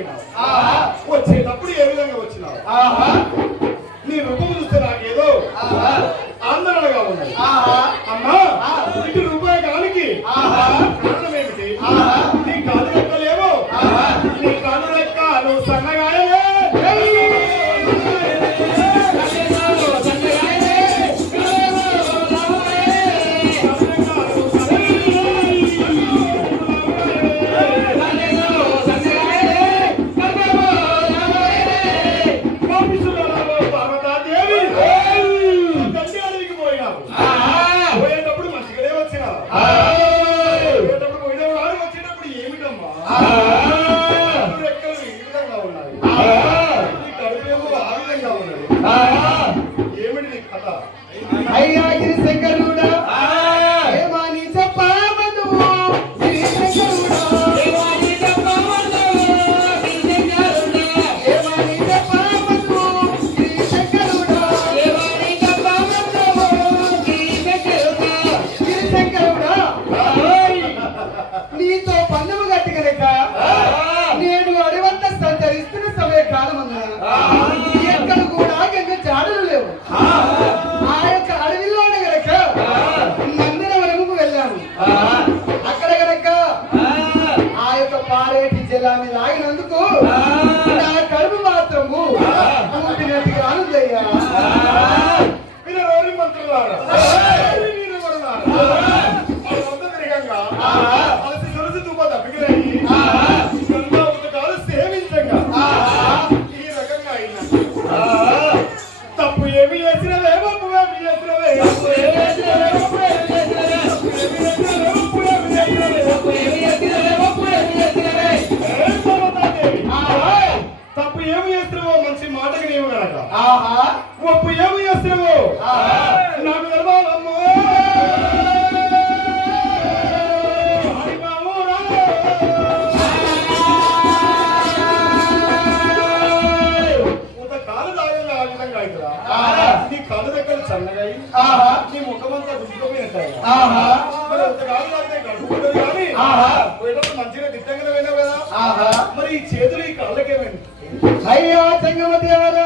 పోయినావు, వచ్చేటప్పుడు ఏ విధంగా వచ్చినావు? నీ రూపం చూస్తే నాకేదో ఆందోళనగా ఉన్నది. అమ్మా ఇటు రూపాయకానికి కారణం ఏమిటి? నీ కాలు రెక్కలేమో, నీ కాలు రెక్కలు సన్నగాయలే, అయ్యా గిరి శంకరుడా ఏమని చెప్పమందు గిరి శంకరుడా ఏమని చెప్పమందు గిరి శంకరుడా ఏమని చెప్పమందు గిరి శంకరుడా ఏమని చెప్పమందు గిరి శంకరుడా గిరి శంకరుడా నీతో పందెము గట్టి కనుక నేను అడవంత సంచరిస్తున్న సమయ కాలమన్నా ఎక్కడ కూడా గంగ జాడలు లేవు. ఆ యొక్క అడవిలోనే గనక నందిన వనముకు వెళ్ళాను. అక్కడ గనక ఆ యొక్క పారేటి జలాన్ని లాగినందుకు నా కడుపు మాత్రము ఊపినట్టుగా అనుదయ్యా. వీరు మంత్రులారా, ఈ రకంగా అయినా తప్పు ఏమి చేసినవే, తప్పు ఏమి చేస్తున్నావో మంచి మాటకి నీవు కనుక ఒప్పు ఏమి చేస్తున్నావో నాకు గర్వాలమ్మో. నీ కళ్ళు దగ్గర చల్లగా నీ ముఖమంతా గుర్తుపోయినట్టాయి. కానీ పోయేటప్పుడు మంచిగా దిట్టంగా పోయినావు కదా, మరి ఈ చేతులు ఈ కాళ్ళకేమైంది? అయ్యా చెంగమ దేవర